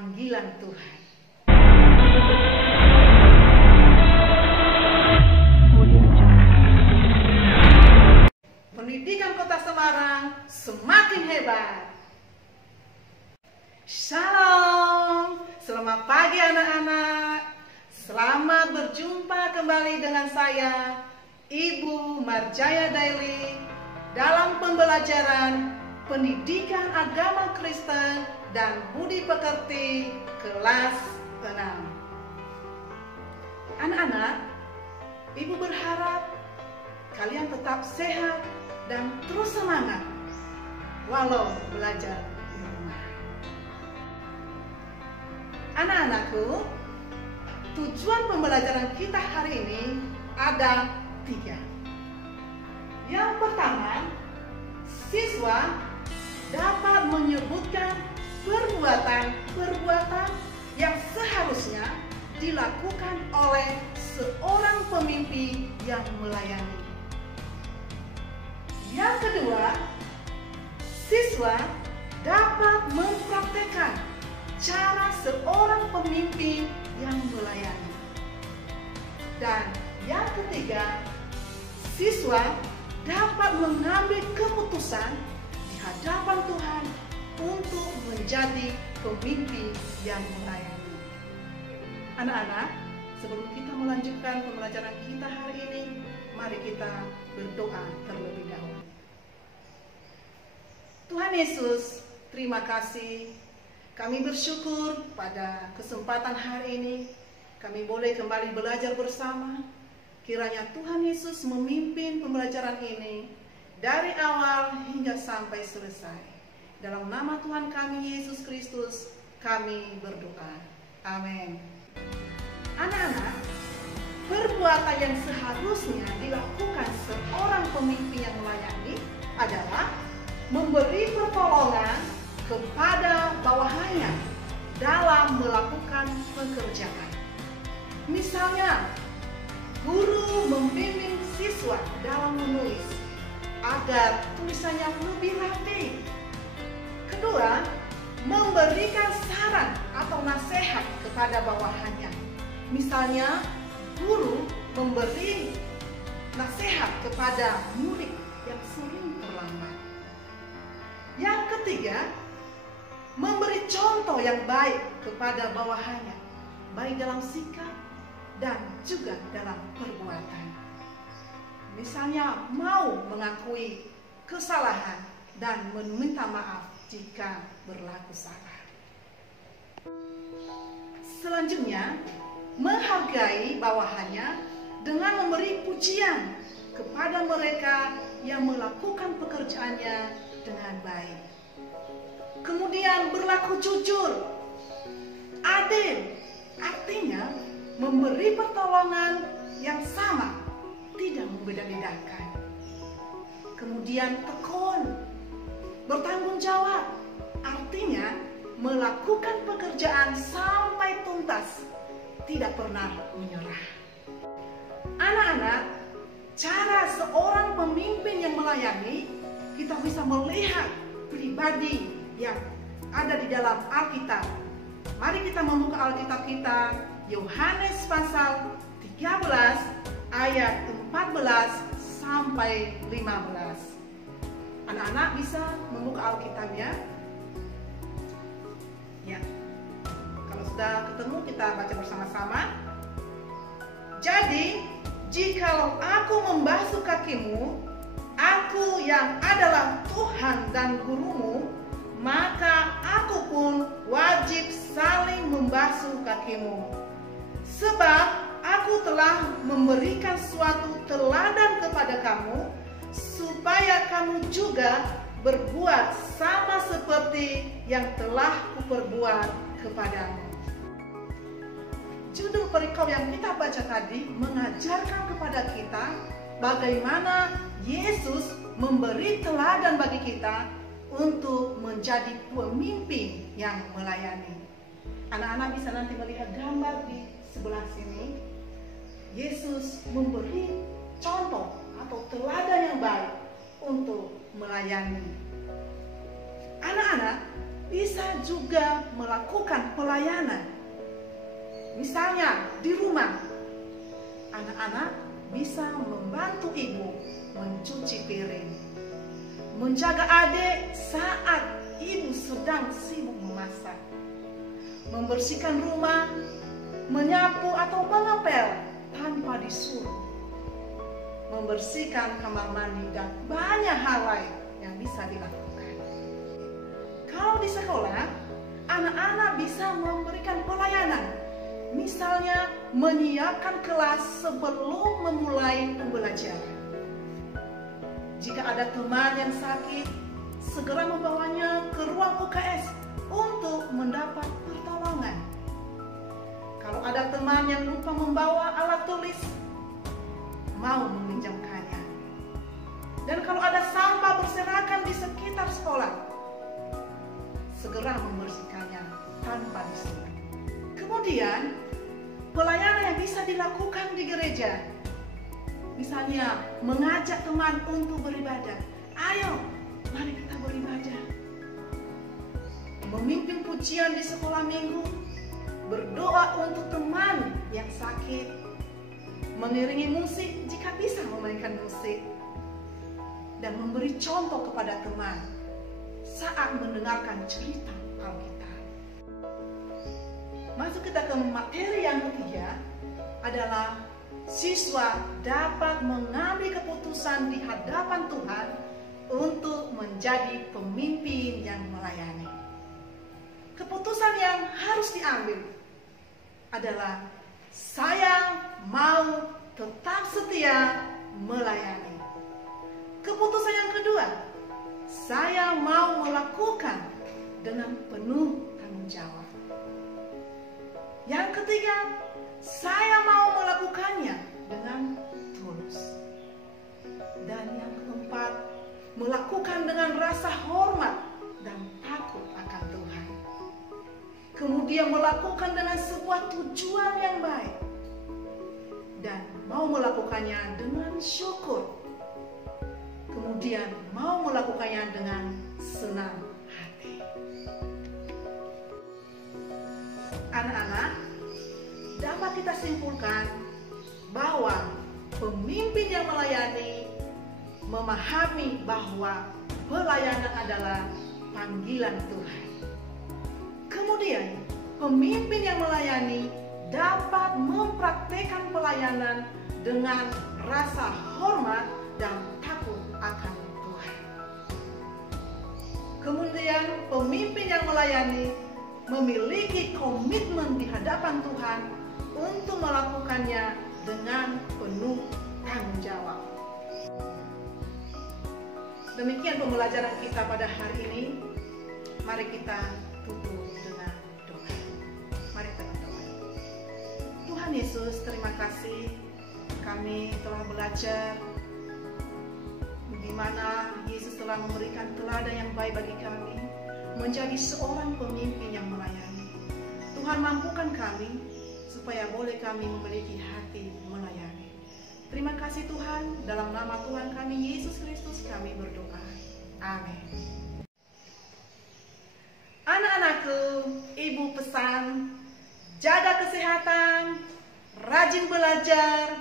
panggilan Tuhan. Pendidikan Kota Semarang semakin hebat. Shalom, selamat pagi anak-anak. Selamat berjumpa kembali dengan saya, Ibu Marjaya Daily, dalam pembelajaran Pendidikan Agama Kristen dan Budi Pekerti kelas 6. Anak-anak, Ibu berharap kalian tetap sehat dan terus semangat walau belajar di rumah. Anak-anakku, tujuan pembelajaran kita hari ini ada 3. Yang pertama, siswa dapat menyebutkan perbuatan-perbuatan yang seharusnya dilakukan oleh seorang pemimpin yang melayani. Yang kedua, siswa dapat mempraktekkan cara seorang pemimpin yang melayani. Dan yang ketiga, siswa dapat mengambil keputusan di hadapan Tuhan untuk menjadi pemimpin yang melayani. Anak-anak, sebelum kita melanjutkan pembelajaran kita hari ini, mari kita berdoa terlebih dahulu. Tuhan Yesus, terima kasih. Kami bersyukur pada kesempatan hari ini kami boleh kembali belajar bersama. Kiranya Tuhan Yesus memimpin pembelajaran ini dari awal hingga sampai selesai. Dalam nama Tuhan kami Yesus Kristus kami berdoa. Amin. Anak-anak, perbuatan yang seharusnya dilakukan seorang pemimpin yang melayani adalah memberi pertolongan kepada bawahannya dalam melakukan pekerjaan. Misalnya, guru membimbing siswa dalam menulis agar tulisannya lebih rapi. Kedua, memberikan saran atau nasihat kepada bawahannya. Misalnya, guru memberi nasihat kepada murid yang sering terlambat. Yang ketiga, memberi contoh yang baik kepada bawahannya, baik dalam sikap dan juga dalam perbuatan. Misalnya, mau mengakui kesalahan dan meminta maaf jika berlaku salah. Selanjutnya, menghargai bawahannya dengan memberi pujian kepada mereka yang melakukan pekerjaannya dengan baik. Kemudian berlaku jujur, adil, artinya memberi pertolongan yang sama, tidak membeda-bedakan. Kemudian tekun, bertanggung jawab, artinya melakukan pekerjaan sampai tuntas, tidak pernah menyerah. Anak-anak, cara seorang pemimpin yang melayani, kita bisa melihat pribadi yang ada di dalam Alkitab. Mari kita membuka Alkitab kita, Yohanes pasal 13 ayat 14 sampai 15. Anak-anak bisa membuka Alkitabnya. Ya. Kalau sudah ketemu, kita baca bersama-sama. Jadi, jikalau aku membasuh kakimu, aku yang adalah Tuhan dan gurumu, maka aku pun wajib saling membasuh kakimu. Sebab aku telah memberikan suatu teladan kepada kamu, supaya kamu juga berbuat sama seperti yang telah kuperbuat kepadamu. Judul perikop yang kita baca tadi mengajarkan kepada kita bagaimana Yesus memberi teladan bagi kita untuk menjadi pemimpin yang melayani. Anak-anak bisa nanti melihat gambar di sebelah sini. Yesus memberi contoh atau teladan yang baik untuk melayani. Anak-anak, bisa juga melakukan pelayanan. Misalnya di rumah, anak-anak bisa membantu ibu mencuci piring, menjaga adik saat ibu sedang sibuk memasak, membersihkan rumah, menyapu atau mengepel tanpa disuruh, membersihkan kamar mandi, dan banyak hal lain yang bisa dilakukan. Kalau di sekolah, anak-anak bisa memberikan pelayanan. Misalnya menyiapkan kelas sebelum memulai pembelajaran. Jika ada teman yang sakit, segera membawanya ke ruang UKS untuk mendapat pertolongan. Kalau ada teman yang lupa membawa alat tulis, mau meminjamkannya. Dan kalau ada sampah berserakan di sekitar sekolah, segera membersihkannya tanpa disuruh. Kemudian, pelayanan yang bisa dilakukan di gereja, misalnya mengajak teman untuk beribadah. Ayo, mari kita beribadah. Memimpin pujian di sekolah minggu, berdoa untuk teman yang sakit, mengiringi musik jika bisa memainkan musik, dan memberi contoh kepada teman saat mendengarkan cerita Alkitab. Masuk kita ke materi yang ketiga adalah siswa dapat mengambil keputusan di hadapan Tuhan untuk menjadi pemimpin yang melayani. Keputusan yang harus diambil adalah saya mau tetap setia melayani. Keputusan yang kedua, saya mau melakukan dengan penuh tanggung jawab. Yang ketiga, saya mau melakukannya dengan tulus. Dan yang keempat, melakukan dengan rasa hormat dan takut akan Tuhan. Kemudian melakukan dengan sebuah tujuan yang baik. Dan mau melakukannya dengan syukur. Kemudian mau melakukannya dengan senang hati. Anak-anak, dapat kita simpulkan bahwa pemimpin yang melayani memahami bahwa pelayanan adalah panggilan Tuhan. Kemudian, pemimpin yang melayani dapat mempraktikkan pelayanan dengan rasa hormat dan takut akan Tuhan. Kemudian, pemimpin yang melayani memiliki komitmen di hadapan Tuhan untuk melakukannya dengan penuh tanggung jawab. Demikian pembelajaran kita pada hari ini. Mari kita tutup dengan doa. Mari kita berdoa. Tuhan Yesus, terima kasih kami telah belajar bagaimana Yesus telah memberikan teladan yang baik bagi kami menjadi seorang pemimpin yang melayani. Tuhan, mampukan kami supaya boleh kami memiliki hati melayani. Terima kasih Tuhan, dalam nama Tuhan kami Yesus Kristus kami berdoa. Amin. Anak-anakku, ibu pesan, jaga kesehatan, rajin belajar,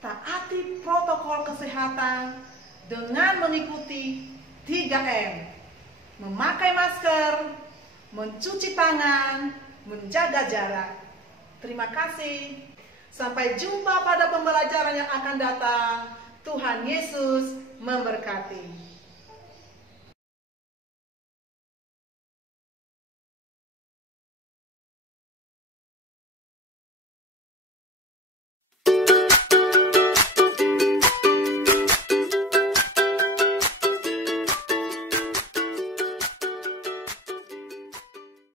taati protokol kesehatan dengan mengikuti 3M. Memakai masker, mencuci tangan, menjaga jarak. Terima kasih. Sampai jumpa pada pembelajaran yang akan datang. Tuhan Yesus memberkati.